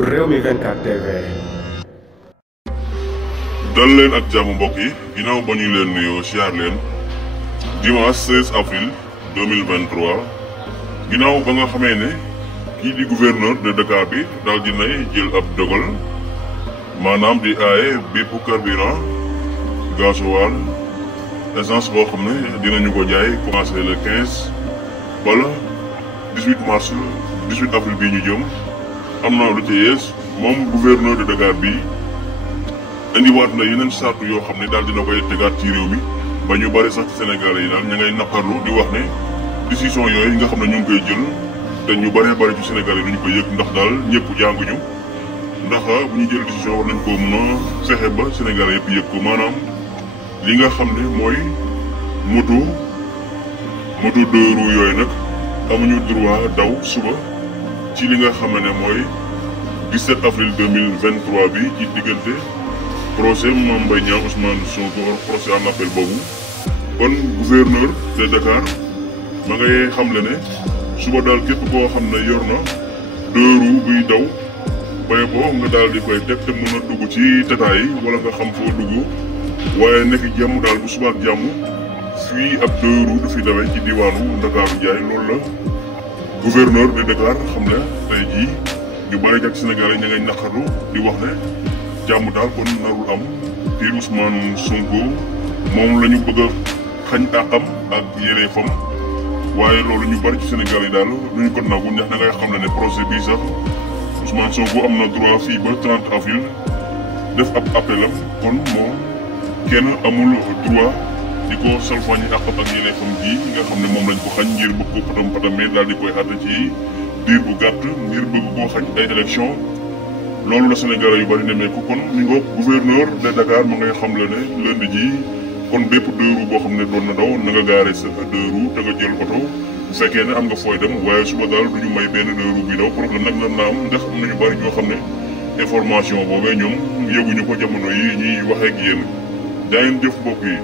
Rewmi 24 TV. dal leen ak jàmm mbokk yi ginnaaw ba ñu leen nuyoo siyaar leen dimanche 16 avril 2023 ginnaaw ba nga xamee ne kii di gouverneur de Dakar bi daal di nay jël ab dogal maanaam di aaye bépp carburant gasoil essence boo xam ne dinañu ko jaay commencé le 15 wala 18 mars 18 avril bii ñu jëm am na lu ci yees moom gouverneur de Dakar bi indiwaat na yeneen sartu yoo xam ne daal dina koy tegaat ci réew mi ba ñu bari sax ci Sénégalais yi daal ña ngay naqarlu di wax ne décision yooyu nga xam ne ñu ngi koy jël te ñu bëree bëri ci Sénégalais yi duñu ko yëg ndax daal ñëpp jànguñu ndax bu ñu jël décision war nañ koo mën a fexe ba Sénégalais yëpp yëg ko maanaam li nga xam ne mooy moto deux roues yooyu nag amuñu droit daw suba ci li nga xam ne mooy 17 avril 2023 bi ci diggante procès mame mbaye niang Ousmane Sonko procès en appel boobu kon gouverneur de Dakar ma ngay xamle ne suba daal képp koo xam ne yor na deux roues buy daw baye boo nga daal di koy teg te mën a dugg ci tata yi wala nga xam foo dugg waaye nekk jàmm daal bu subaak jàmm fii ab deux roues du fi dawee ci diwaanu Dakar Ndiaye loolu la gouverneur de Dakar xam ne tey jii ñu bari jak Sénégal yi ña ngay naqarlu di wax ne jàmm daal kon narul am kii Ousmane Sonko moom la ñu bëgg a xañ àqam ak yelleefam waaye loolu ñu bari ci Sénégal yi daal lu ñu ko nagu ndax da ngay xam ne procès bii sax Ousmane Sonko am na droit fii ba 30 avril def ab appelam kon moom kenn amul droit di ko salfaañi àqam ak yelleefam ji nga xam ne moom lañ ko xañ ngir bëgg ko patamee daal di koy àtte ci diir bu gàtt ngir bëgg koo xañ ay élection loolu la Sénégalais yu bari nemeeku kon mi ngoog gouverneur de Dakar ma ngay xam le ne lundi ji kon bépp deux roues boo xam ne doon na daw na nga gaare sa deux roues te nga jël oto bu fekkee ne am nga fooy dem waaye suba daal du ñu may benn deux roues bi daw problème nag lan na am ndax am nañu bari ñoo xam ne information boobee ñoom yëguñu ko jamono yi ñuy waxee ak yéen jaa ngeen jëf mbokk yi